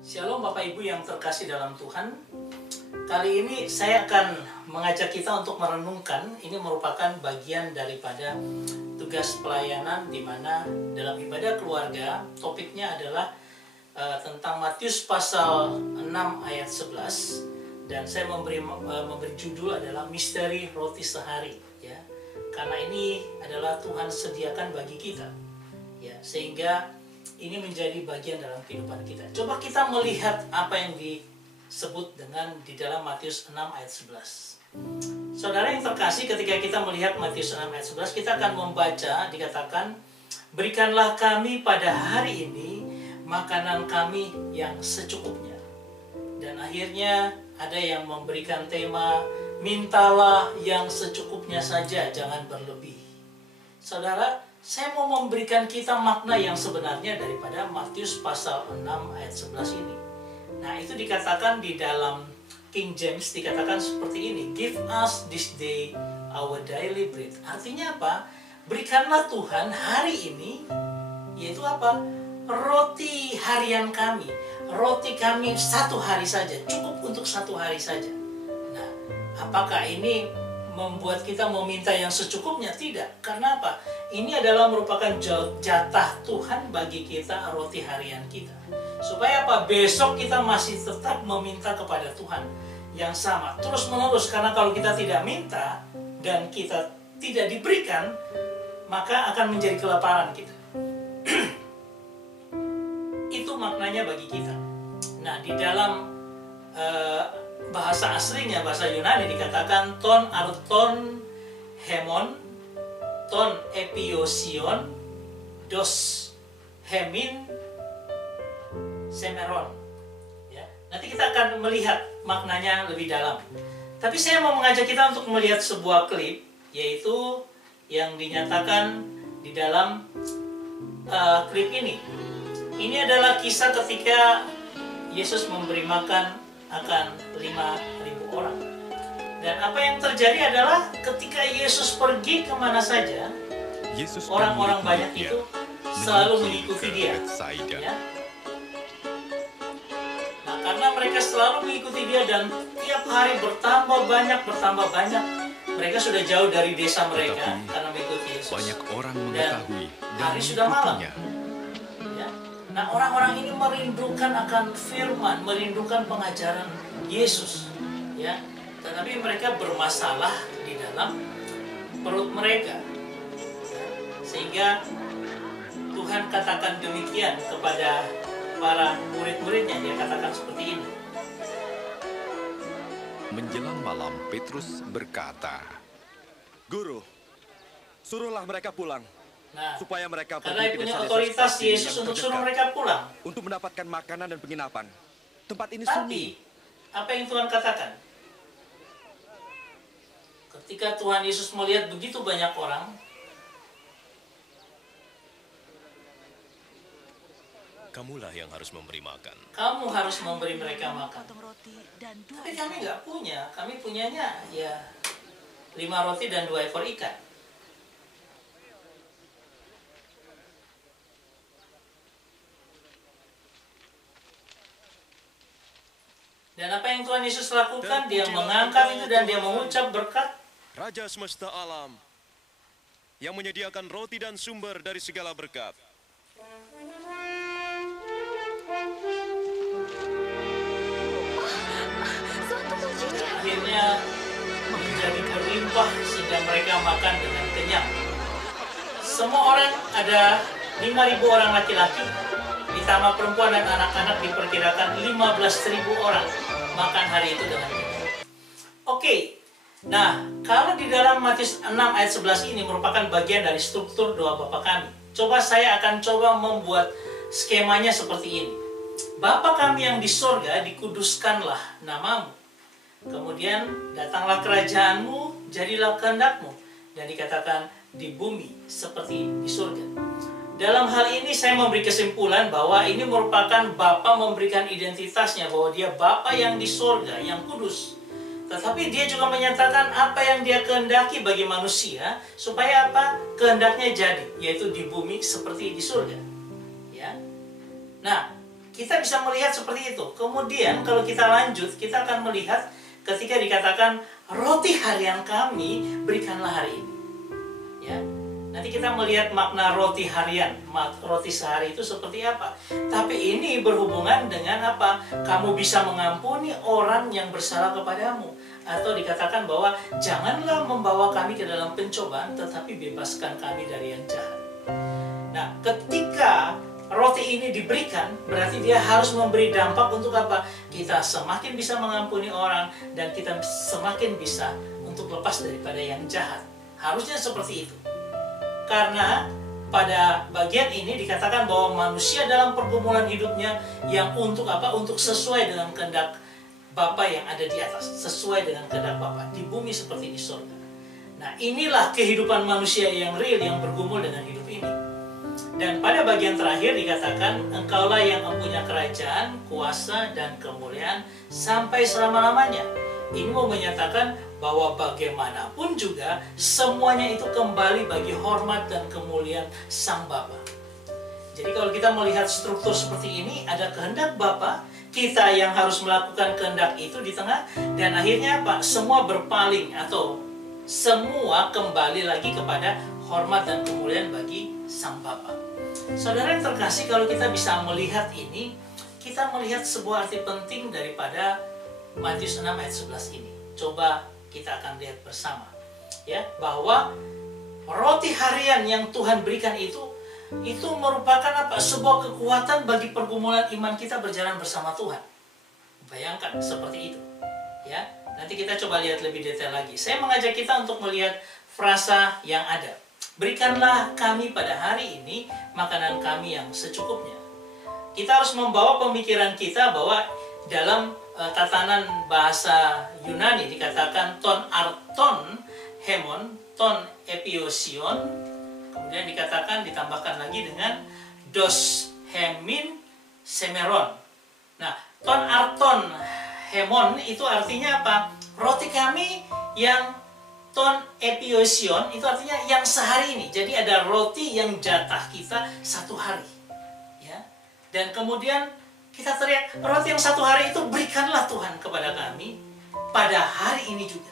Shalom Bapak Ibu yang terkasih dalam Tuhan. Kali ini saya akan mengajak kita untuk merenungkan. Ini merupakan bagian daripada tugas pelayanan di mana dalam ibadah keluarga topiknya adalah tentang Matius pasal 6 ayat 11, dan saya memberi judul adalah Misteri Roti Sehari, ya. Karena ini adalah Tuhan sediakan bagi kita, ya, sehingga ini menjadi bagian dalam kehidupan kita. Coba kita melihat apa yang disebut dengan di dalam Matius 6 ayat 11. Saudara yang terkasih, ketika kita melihat Matius 6 ayat 11, kita akan membaca, dikatakan, "Berikanlah kami pada hari ini makanan kami yang secukupnya." Dan akhirnya ada yang memberikan tema, "Mintalah yang secukupnya saja, jangan berlebih." Saudara, saya mau memberikan kita makna yang sebenarnya daripada Matius pasal 6 ayat 11 ini. Nah, itu dikatakan di dalam King James, dikatakan seperti ini, "Give us this day our daily bread." Artinya apa? Berikanlah Tuhan hari ini, yaitu apa? Roti harian kami. Roti kami satu hari saja, cukup untuk satu hari saja. Nah, apakah ini membuat kita meminta yang secukupnya? Tidak. Karena apa? Ini adalah merupakan jatah Tuhan bagi kita, roti harian kita. Supaya apa? Besok kita masih tetap meminta kepada Tuhan yang sama, terus menerus. Karena kalau kita tidak minta dan kita tidak diberikan, maka akan menjadi kelaparan kita. Itu maknanya bagi kita. Nah, di dalam bahasa aslinya, bahasa Yunani, dikatakan ton arton hemon, ton epiosion, dos hemin semeron. Ya, nanti kita akan melihat maknanya lebih dalam. Tapi saya mau mengajak kita untuk melihat sebuah klip, yaitu yang dinyatakan di dalam klip ini. Ini adalah kisah ketika Yesus memberi makan akan 5.000 orang. Dan apa yang terjadi adalah ketika Yesus pergi kemana saja, orang-orang banyak itu selalu mengikuti dia. Ya. Nah, karena mereka selalu mengikuti dia dan tiap hari bertambah banyak, mereka sudah jauh dari desa mereka karena mengikuti Yesus. Banyak orang mengetahui dan hari sudah malam. Nah, orang-orang ini merindukan akan firman, merindukan pengajaran Yesus, ya. Tetapi mereka bermasalah di dalam perut mereka, ya. Sehingga Tuhan katakan demikian kepada para murid-muridnya. Dia katakan seperti ini. Menjelang malam, Petrus berkata, "Guru, suruhlah mereka pulang." Nah, supaya mereka karena pergi ke punya desa-desa otoritas seperti Yesus yang untuk terdekat, suruh mereka pulang. untuk mendapatkan makanan dan penginapan. Tempat ini Tapi sunyi. apa yang Tuhan katakan? Ketika Tuhan Yesus melihat begitu banyak orang, kamulah yang harus memberi makan. kamu harus memberi mereka makan. Tapi kami nggak punya. Kami punyanya ya 5 roti dan 2 ekor ikan. Dan apa yang Tuhan Yesus lakukan? Dia mengangkat itu dan dia mengucap berkat. Raja semesta alam yang menyediakan roti dan sumber dari segala berkat. Akhirnya menjadi berlimpah sehingga mereka makan dengan kenyang. Semua orang, ada 5.000 orang laki-laki, ditambah perempuan dan anak-anak, diperkirakan 15.000 orang makan hari itu dengan kenyang. Oke, nah kalau di dalam Matius 6 ayat 11 ini merupakan bagian dari struktur doa Bapa kami. Saya akan coba membuat skemanya seperti ini. Bapa kami yang di sorga, dikuduskanlah namamu. Kemudian datanglah kerajaanmu, jadilah kehendakmu. Dan dikatakan di bumi seperti di surga. Dalam hal ini saya memberi kesimpulan bahwa ini merupakan Bapa memberikan identitasnya, bahwa dia Bapa yang di surga, yang kudus. Tetapi dia juga menyatakan apa yang dia kehendaki bagi manusia, supaya apa? Kehendaknya jadi, yaitu di bumi seperti di surga. Ya. Nah, kita bisa melihat seperti itu. Kemudian kalau kita lanjut, kita akan melihat ketika dikatakan roti harian kami berikanlah hari ini. Ya. Nanti kita melihat makna roti harian, roti sehari itu seperti apa. Tapi ini berhubungan dengan apa? Kamu bisa mengampuni orang yang bersalah kepadamu. Atau dikatakan bahwa janganlah membawa kami ke dalam pencobaan, tetapi bebaskan kami dari yang jahat. Nah, ketika roti ini diberikan, berarti dia harus memberi dampak untuk apa? Kita semakin bisa mengampuni orang, dan kita semakin bisa untuk lepas daripada yang jahat. Harusnya seperti itu. Karena pada bagian ini dikatakan bahwa manusia dalam pergumulan hidupnya yang untuk apa? Untuk sesuai dengan kehendak Bapa yang ada di atas, sesuai dengan kehendak Bapa di bumi seperti di surga. Nah, inilah kehidupan manusia yang real, yang bergumul dengan hidup ini. Dan pada bagian terakhir dikatakan, engkaulah yang mempunyai kerajaan, kuasa, dan kemuliaan sampai selama-lamanya. Ini mau menyatakan bahwa bagaimanapun juga semuanya itu kembali bagi hormat dan kemuliaan Sang Bapa. Jadi kalau kita melihat struktur seperti ini, ada kehendak Bapa, kita yang harus melakukan kehendak itu di tengah, dan akhirnya apa? Semua berpaling atau semua kembali lagi kepada hormat dan kemuliaan bagi Sang Bapa. Saudara yang terkasih, kalau kita bisa melihat ini, kita melihat sebuah arti penting daripada Matius 6 ayat 11 ini. Coba kita akan lihat bersama, ya, bahwa roti harian yang Tuhan berikan itu merupakan apa? Sebuah kekuatan bagi pergumulan iman kita berjalan bersama Tuhan. Bayangkan seperti itu, ya. Nanti kita coba lihat lebih detail lagi. Saya mengajak kita untuk melihat frasa yang ada. Berikanlah kami pada hari ini makanan kami yang secukupnya. Kita harus membawa pemikiran kita bahwa dalam tatanan bahasa Yunani dikatakan ton arton hemon, ton epiosion, kemudian dikatakan ditambahkan lagi dengan dos hemin semeron. Nah, ton arton hemon itu artinya apa? Roti kami yang ton epiosion itu artinya yang sehari ini. Jadi ada roti yang jatah kita satu hari, ya. Dan kemudian kita teriak, roti yang satu hari itu berikanlah Tuhan kepada kami pada hari ini juga.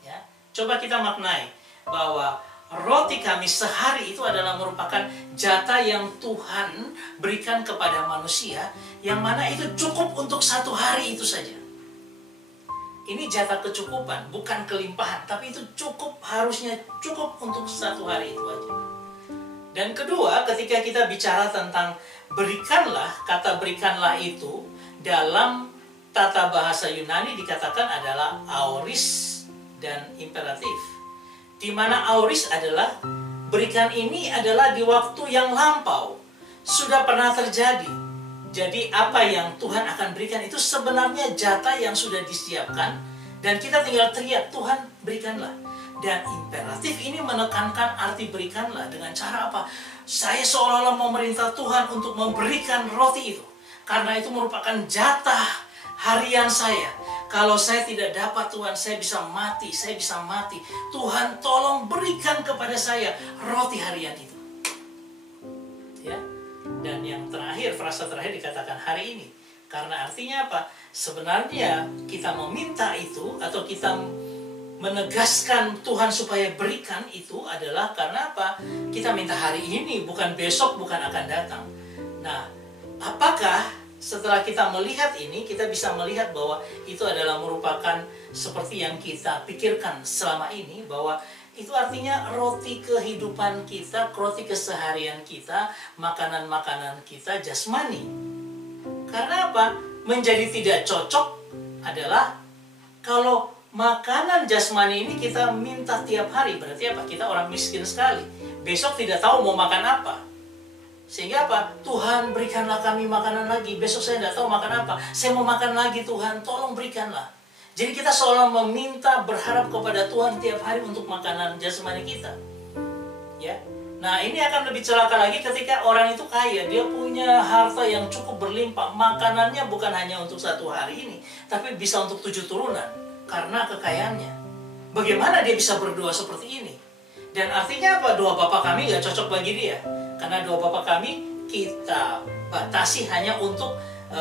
Ya, coba kita maknai bahwa roti kami sehari itu adalah merupakan jatah yang Tuhan berikan kepada manusia, yang mana itu cukup untuk satu hari itu saja. Ini jatah kecukupan, bukan kelimpahan, tapi itu cukup, harusnya cukup untuk satu hari itu aja. Dan kedua, ketika kita bicara tentang berikanlah, kata berikanlah itu dalam tata bahasa Yunani dikatakan adalah aoris dan imperatif. Di mana aoris adalah berikan ini adalah di waktu yang lampau, sudah pernah terjadi. Jadi apa yang Tuhan akan berikan itu sebenarnya jatah yang sudah disiapkan, dan kita tinggal teriak, Tuhan berikanlah. Dan imperatif ini menekankan arti berikanlah dengan cara apa? Saya seolah-olah memerintah Tuhan untuk memberikan roti itu, karena itu merupakan jatah harian saya. Kalau saya tidak dapat, Tuhan, saya bisa mati, saya bisa mati. Tuhan tolong berikan kepada saya roti harian itu. Ya. Dan yang terakhir, frasa terakhir dikatakan hari ini. Karena artinya apa? Sebenarnya kita meminta itu, atau kita menegaskan Tuhan supaya berikan itu adalah karena apa? Kita minta hari ini, bukan besok, bukan akan datang. Nah, apakah setelah kita melihat ini, kita bisa melihat bahwa itu adalah merupakan seperti yang kita pikirkan selama ini, bahwa itu artinya roti kehidupan kita, roti keseharian kita, makanan-makanan kita jasmani. Karena apa? Menjadi tidak cocok adalah kalau makanan jasmani ini kita minta tiap hari, berarti apa? Kita orang miskin sekali. Besok tidak tahu mau makan apa. Sehingga apa? Tuhan berikanlah kami makanan lagi. Besok saya tidak tahu makan apa. Saya mau makan lagi, Tuhan tolong berikanlah. Jadi kita seolah meminta, berharap kepada Tuhan tiap hari untuk makanan jasmani kita. Ya. Nah, ini akan lebih celaka lagi ketika orang itu kaya. Dia punya harta yang cukup berlimpah. Makanannya bukan hanya untuk satu hari ini, tapi bisa untuk 7 turunan. Karena kekayaannya. Bagaimana dia bisa berdoa seperti ini? Dan artinya apa? Doa Bapa kami gak cocok bagi dia. Karena doa Bapa kami kita batasi hanya untuk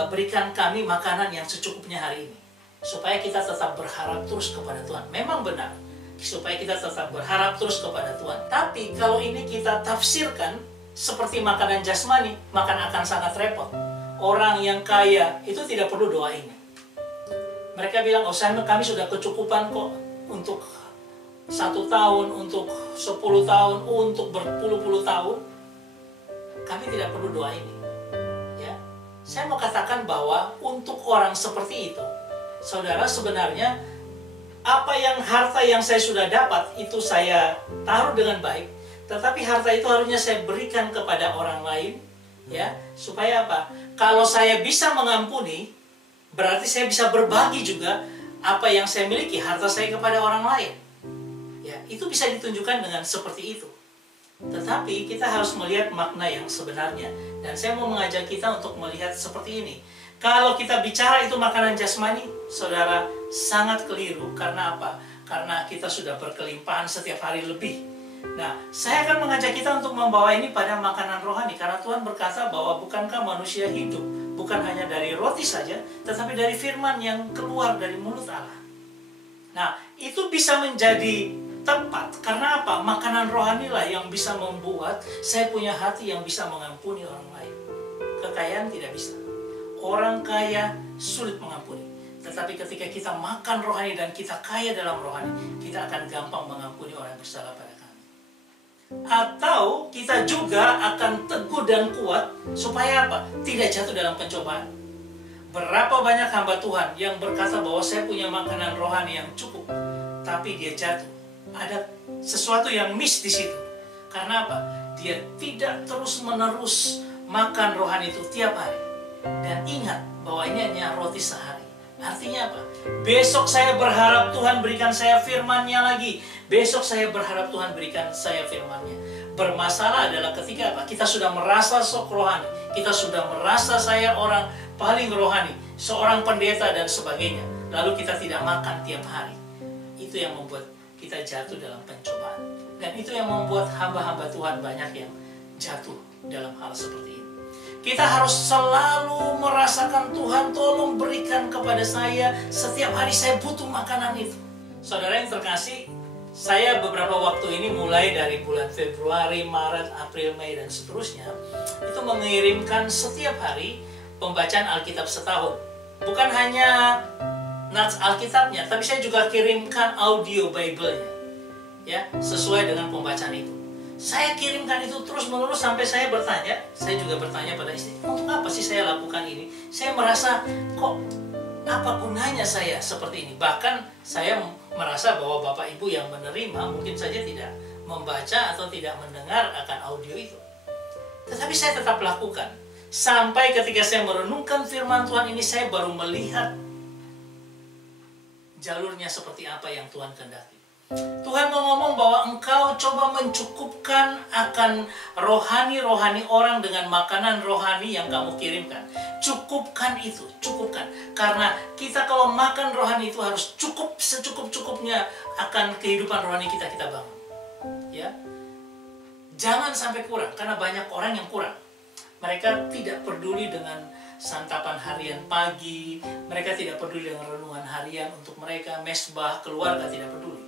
berikan kami makanan yang secukupnya hari ini. Supaya kita tetap berharap terus kepada Tuhan. Memang benar, supaya kita tetap berharap terus kepada Tuhan. Tapi kalau ini kita tafsirkan seperti makanan jasmani, maka akan sangat repot. Orang yang kaya itu tidak perlu doa ini. Mereka bilang, oh kami sudah kecukupan kok untuk 1 tahun, untuk 10 tahun, untuk berpuluh-puluh tahun. Kami tidak perlu doa ini. Ya, saya mau katakan bahwa untuk orang seperti itu, saudara, sebenarnya harta yang saya sudah dapat itu saya taruh dengan baik, tetapi harta itu harusnya saya berikan kepada orang lain, ya, supaya apa? Kalau saya bisa mengampuni, berarti saya bisa berbagi juga apa yang saya miliki, harta saya kepada orang lain. Ya, itu bisa ditunjukkan dengan seperti itu. Tetapi kita harus melihat makna yang sebenarnya, dan saya mau mengajak kita untuk melihat seperti ini. Kalau kita bicara itu makanan jasmani, saudara, sangat keliru. Karena apa? Karena kita sudah berkelimpahan setiap hari lebih. Nah, saya akan mengajak kita untuk membawa ini pada makanan rohani. Karena Tuhan berkata bahwa bukankah manusia hidup bukan hanya dari roti saja, tetapi dari firman yang keluar dari mulut Allah. Nah, itu bisa menjadi tepat. Karena apa? Makanan rohani lah yang bisa membuat saya punya hati yang bisa mengampuni orang lain. Kekayaan tidak bisa. Orang kaya sulit mengampuni. Tetapi ketika kita makan rohani dan kita kaya dalam rohani, kita akan gampang mengampuni orang yang bersalah pada kami. Atau kita juga akan teguh dan kuat supaya apa? Tidak jatuh dalam pencobaan. Berapa banyak hamba Tuhan yang berkata bahwa saya punya makanan rohani yang cukup, tapi dia jatuh. Ada sesuatu yang miss di situ. Karena apa? Dia tidak terus-menerus makan rohani itu tiap hari. Dan ingat bahwa ini hanya roti sehari. Artinya apa? Besok saya berharap Tuhan berikan saya firman-Nya lagi. Besok saya berharap Tuhan berikan saya firman-Nya. Bermasalah adalah ketika apa? Kita sudah merasa sok rohani. Kita sudah merasa saya orang paling rohani. Seorang pendeta dan sebagainya. Lalu kita tidak makan tiap hari. Itu yang membuat kita jatuh dalam pencobaan. Dan itu yang membuat hamba-hamba Tuhan banyak yang jatuh dalam hal seperti ini. Kita harus selalu merasakan Tuhan, tolong berikan kepada saya. Setiap hari saya butuh makanan itu. Saudara yang terkasih, saya beberapa waktu ini mulai dari bulan Februari, Maret, April, Mei, dan seterusnya, itu mengirimkan setiap hari pembacaan Alkitab setahun. Bukan hanya nats Alkitabnya, tapi saya juga kirimkan audio Bible-nya, ya, sesuai dengan pembacaan itu. Saya kirimkan itu terus-menerus sampai saya bertanya, saya juga bertanya pada istri, untuk apa sih saya lakukan ini? Saya merasa, kok apa gunanya saya seperti ini? Bahkan saya merasa bahwa Bapak Ibu yang menerima mungkin saja tidak membaca atau tidak mendengar akan audio itu. Tetapi saya tetap lakukan. Sampai ketika saya merenungkan firman Tuhan ini, saya baru melihat jalurnya seperti apa yang Tuhan kehendaki. Tuhan mau ngomong bahwa engkau coba mencukupkan akan rohani-rohani orang dengan makanan rohani yang kamu kirimkan. Cukupkan itu, cukupkan. Karena kita kalau makan rohani itu harus cukup secukup-cukupnya akan kehidupan rohani kita bangun. Ya, jangan sampai kurang, karena banyak orang yang kurang. Mereka tidak peduli dengan santapan harian pagi, mereka tidak peduli dengan renungan harian untuk mereka, mesbah, keluarga tidak peduli.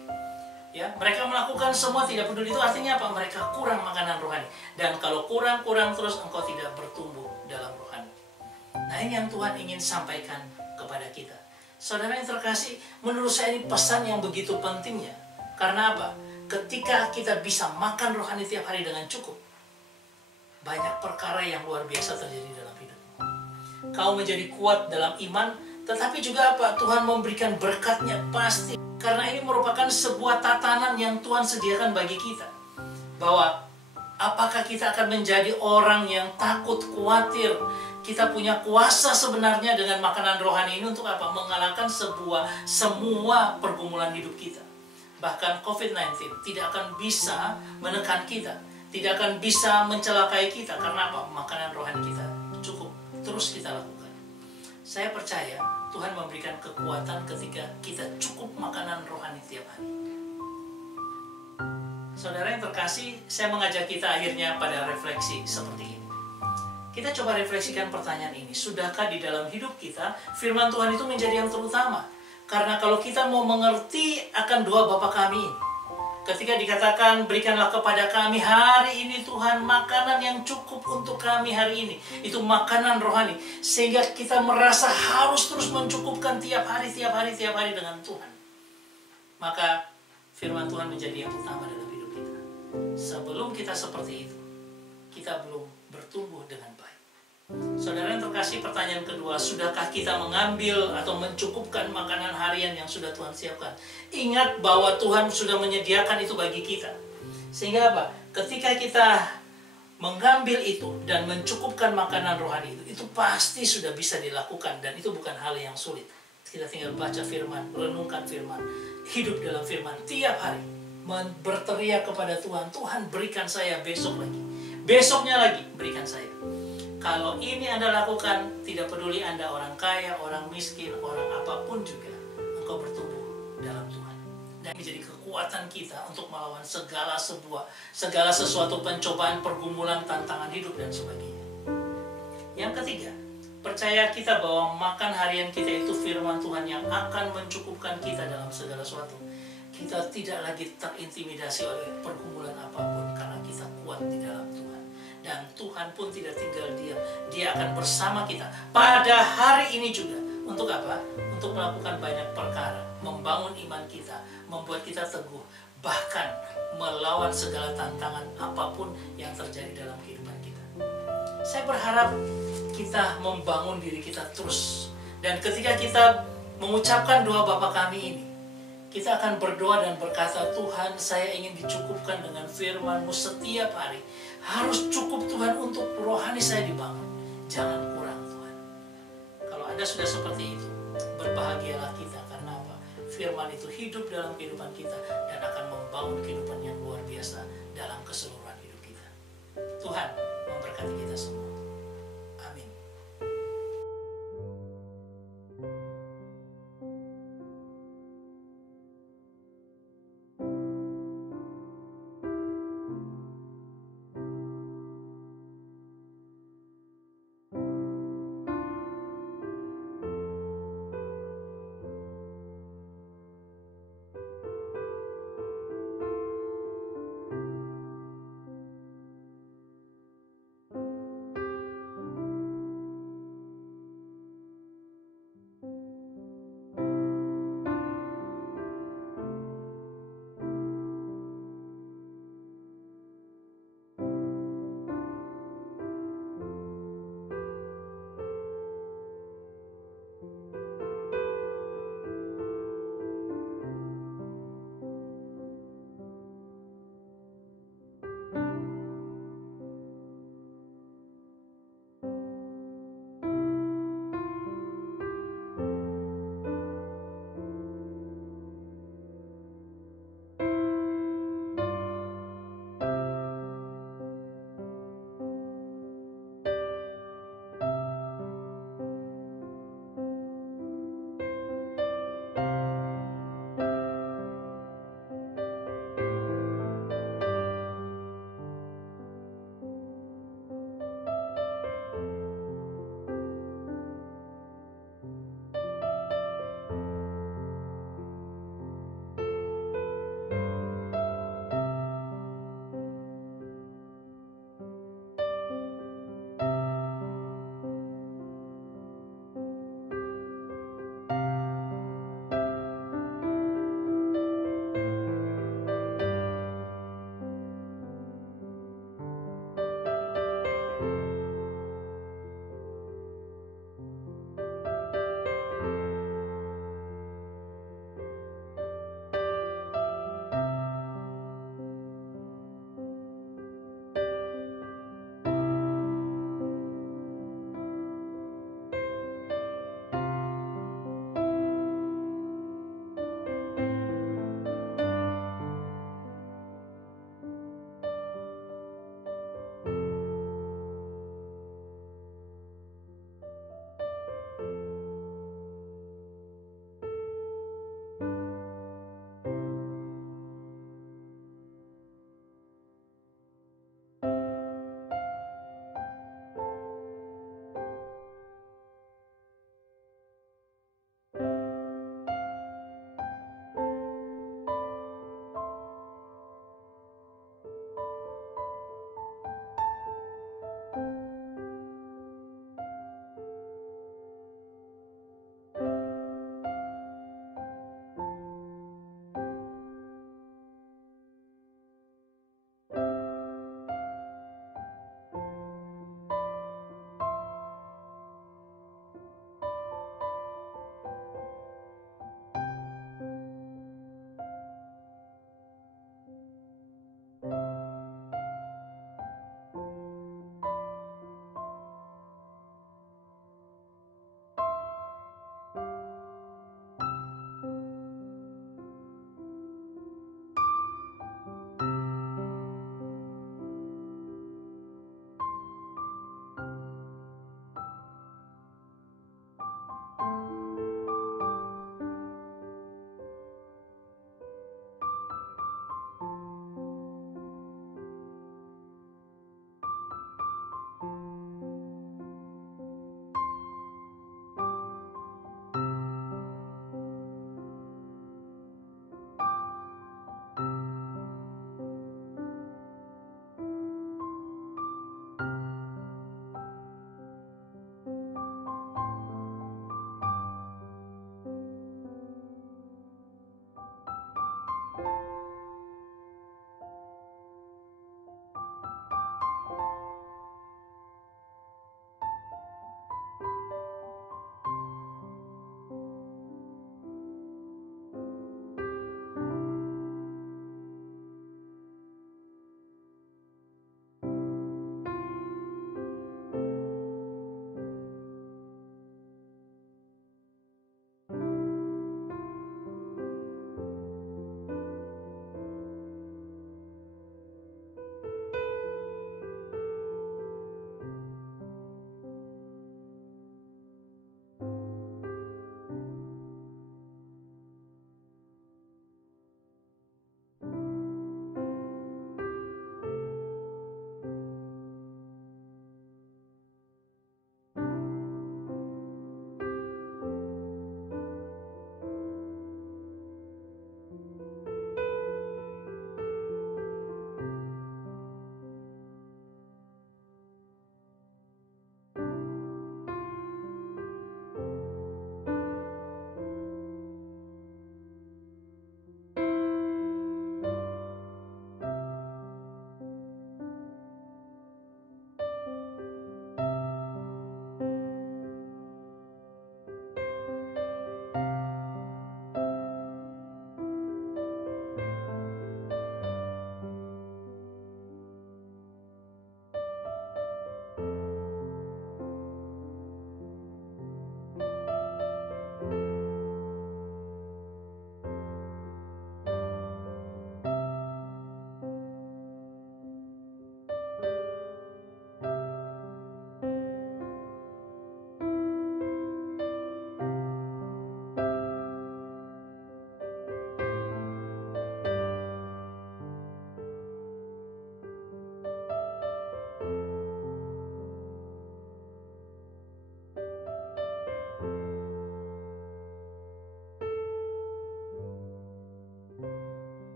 Ya, mereka melakukan semua tidak peduli. Itu artinya apa? Mereka kurang makanan rohani. Dan kalau kurang terus, engkau tidak bertumbuh dalam rohani. Nah, ini yang Tuhan ingin sampaikan kepada kita. Saudara yang terkasih, menurut saya ini pesan yang begitu pentingnya. Karena apa? Ketika kita bisa makan rohani tiap hari dengan cukup, banyak perkara yang luar biasa terjadi dalam hidupmu. Kau menjadi kuat dalam iman, tetapi juga apa? Tuhan memberikan berkatnya pasti. Karena ini merupakan sebuah tatanan yang Tuhan sediakan bagi kita. Bahwa apakah kita akan menjadi orang yang takut, khawatir. Kita punya kuasa sebenarnya dengan makanan rohani ini untuk apa? Mengalahkan semua pergumulan hidup kita. Bahkan COVID-19 tidak akan bisa menekan kita. Tidak akan bisa mencelakai kita. Karena apa? Makanan rohani kita cukup. Terus kita lakukan. Saya percaya Tuhan memberikan kekuatan ketika kita cukup makanan rohani tiap hari. Saudara yang terkasih, saya mengajak kita akhirnya pada refleksi seperti ini. Kita coba refleksikan pertanyaan ini. Sudahkah di dalam hidup kita firman Tuhan itu menjadi yang terutama? Karena kalau kita mau mengerti akan doa Bapa kami ini, ketika dikatakan berikanlah kepada kami hari ini Tuhan makanan yang cukup untuk kami hari ini, itu makanan rohani, sehingga kita merasa harus terus mencukupkan tiap hari dengan Tuhan. Maka firman Tuhan menjadi yang utama dalam hidup kita. Sebelum kita seperti itu, kita belum bertumbuh dengan baik. Saudara yang terkasih, pertanyaan kedua, sudahkah kita mengambil atau mencukupkan makanan harian yang sudah Tuhan siapkan? Ingat bahwa Tuhan sudah menyediakan itu bagi kita. Sehingga apa? Ketika kita mengambil itu dan mencukupkan makanan rohani itu pasti sudah bisa dilakukan, dan itu bukan hal yang sulit. Kita tinggal baca firman, renungkan firman, hidup dalam firman tiap hari, berteriak kepada Tuhan, Tuhan berikan saya besok lagi, besoknya lagi berikan saya. Kalau ini Anda lakukan, tidak peduli Anda orang kaya, orang miskin, orang apapun juga, engkau bertumbuh dalam Tuhan. Dan menjadi kekuatan kita untuk melawan segala sesuatu pencobaan, pergumulan, tantangan hidup dan sebagainya. Yang ketiga, percaya kita bahwa makan harian kita itu firman Tuhan yang akan mencukupkan kita dalam segala sesuatu. Kita tidak lagi terintimidasi oleh pergumulan apapun karena kita kuat di dalam Tuhan. Dan Tuhan pun tidak tinggal diam. Dia akan bersama kita pada hari ini juga. Untuk apa? Untuk melakukan banyak perkara, membangun iman kita, membuat kita teguh, bahkan melawan segala tantangan apapun yang terjadi dalam kehidupan kita. Saya berharap kita membangun diri kita terus. Dan ketika kita mengucapkan doa Bapa kami ini, kita akan berdoa dan berkata, Tuhan, saya ingin dicukupkan dengan firman-Mu setiap hari. Harus cukup Tuhan untuk rohani saya dibangun. Jangan kurang Tuhan. Kalau Anda sudah seperti itu, berbahagialah kita. Karena apa? Firman itu hidup dalam kehidupan kita dan akan membangun kehidupan yang luar biasa dalam keseluruhan hidup kita. Tuhan memberkati kita semua.